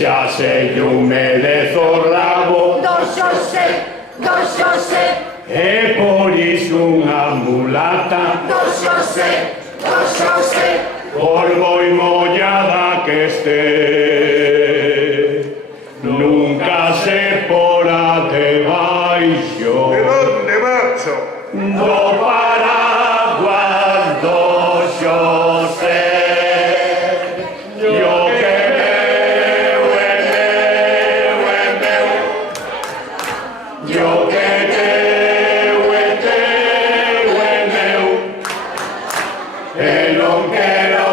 Xa sei un merezo rabo, Do Xosé, e por iso unha mulata, do Xosé, por moi mollada que este, nunca se porá debaixo ¿De dónde, macho? do paraguas do Xosé. Yo que meu é meu é meu, yo que teu é meu, e non quero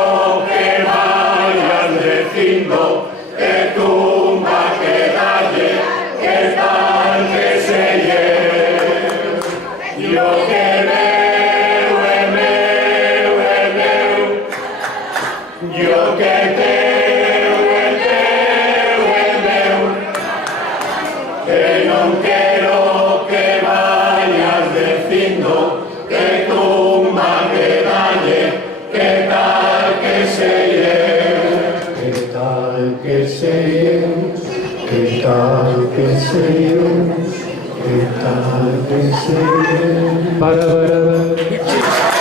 que vayas dicindo que tumba que dalle, que tal que se lle. Yo que meu é meu, yo que teu é meu, e non quero que vayas dicindo que tumba que dalle, que tal que se lle, que tal que se lle, que tal que se lle, que tal que se lle. Para.